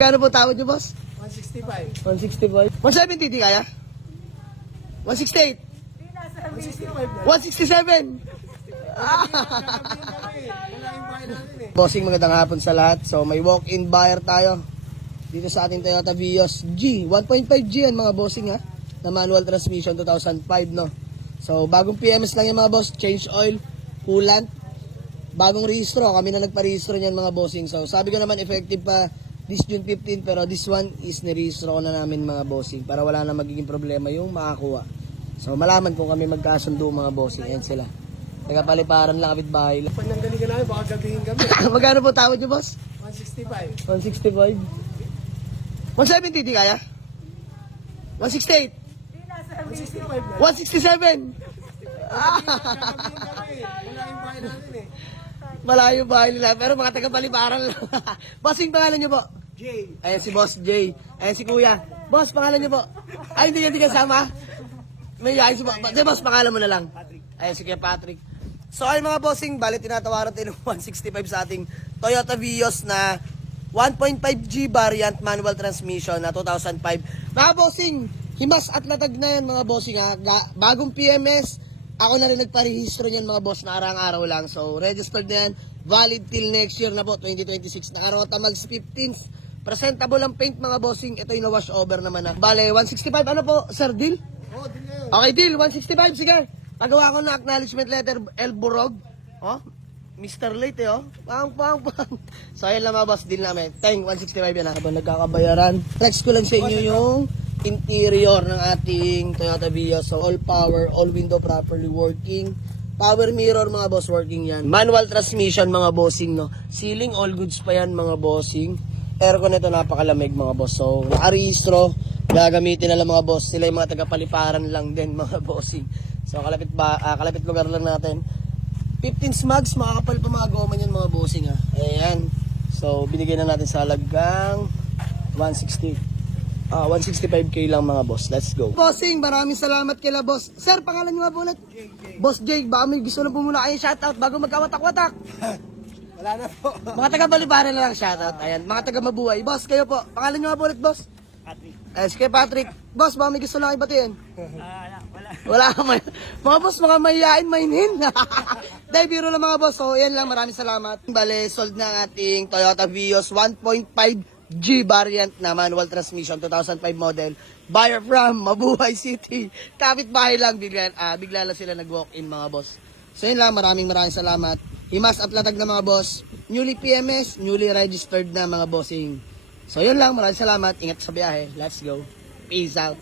Kano po tawad nyo, boss? 165. 165. 170 di kaya? 168. 167. Bossing, magandang hapon sa lahat. So may walk-in buyer tayo dito sa ating Toyota Vios G. 1.5G yan mga bossing ha. Na manual transmission 2005 no. So bagong PMS lang yan mga boss. Change oil, coolant. Bagong rehistro. Kami na nagparehistro niyan mga bossing. So sabi ko naman effective pa this June 15, pero this one is nirehistro ko na namin mga bossing para wala na magiging problema yung makakuha. So malaman kung kami magkasundo mga bossing. Ayan sila. Nagapaliparan lang kapitbahay lang. Pananggaling ka namin, baka gabihin kami. Magkano po tawad nyo, boss? 165. 165. 170 di kaya? 168. 165 na. 167. Malayo bahay nila, pero mga taga-paliparan lang. Bossing, pangalan nyo po? Jay. Ayan si Boss Jay. Ayan si Kuya. Boss, pangalan nyo po? Ay, hindi kasama? May ayos po. Boss, pangalan mo na lang. Patrick. Ayan si Kuya Patrick. So ay mga bossing, bali tinatawaran tayo ng 165 sa ating Toyota Vios na 1.5G variant manual transmission na 2005. Mga bossing, himas at latag na yan mga bossing ha. Bagong PMS, ako na rin nagparehistro niyan mga boss na araw lang. So registered na yan, valid till next year na po, 2026. Nakarota mags 15th. Presentable ang paint mga bossing. Ito yung na-wash over naman na. Bale, 165 ano po, sir, deal? Oh, din na yun. Okay, deal. 165, sige. Pagawa ko na acknowledgement letter, El Burog. Oh, Mr. Late, oh. Pang. So, ayun lang mga boss, deal namin. Teng, 165 yan ha. Habang nagkakabayaran, flex ko lang sa inyo yung interior ng ating Toyota Vios. So, all power, all window properly working. Power mirror, mga boss, working yan. Manual transmission, mga bossing, no. Ceiling, all goods pa yan, mga bossing. Aircon nito, napakalamig, mga boss. So, nakarehistro, gagamitin na lang mga boss. Sila yung mga tagapaliparan lang din, mga bossing. So, kalapit lugar lang natin. 15 smugs, makakapal pa mga goma yan mga bossing ha. Ayan. So, binigyan na natin sa halagang 165k lang mga boss. Let's go. Bossing, maraming salamat kila boss. Sir, pangalan nyo nga po ulit? Boss Jake, baka may gusto na po muna kayo shoutout bago magkawatak-watak. Wala na po. Mga taga-Balibaran na lang shoutout. Ayan, mga taga-Mabuhay. Boss, kayo po. Pangalan nyo nga po ulit, boss? Patrick. Kay Patrick. Boss, baka may gusto lang kayo batiin. Wala. Wala. Mga boss, mga mayayain, mainin. Dahil biro lang mga boss. So, yan lang. Maraming salamat. Bale, sold na ang ating Toyota Vios 1.5G variant na manual transmission 2005 model. Buyer from Mabuhay City. Kapit-bahay lang. Bigla lang sila nag-walk-in mga boss. So, yan lang. Maraming salamat. Himas at latag na mga boss. Newly PMS, newly registered na mga bossing. So, yun lang. Maraming salamat. Ingat sa biyahe. Let's go. Peace out.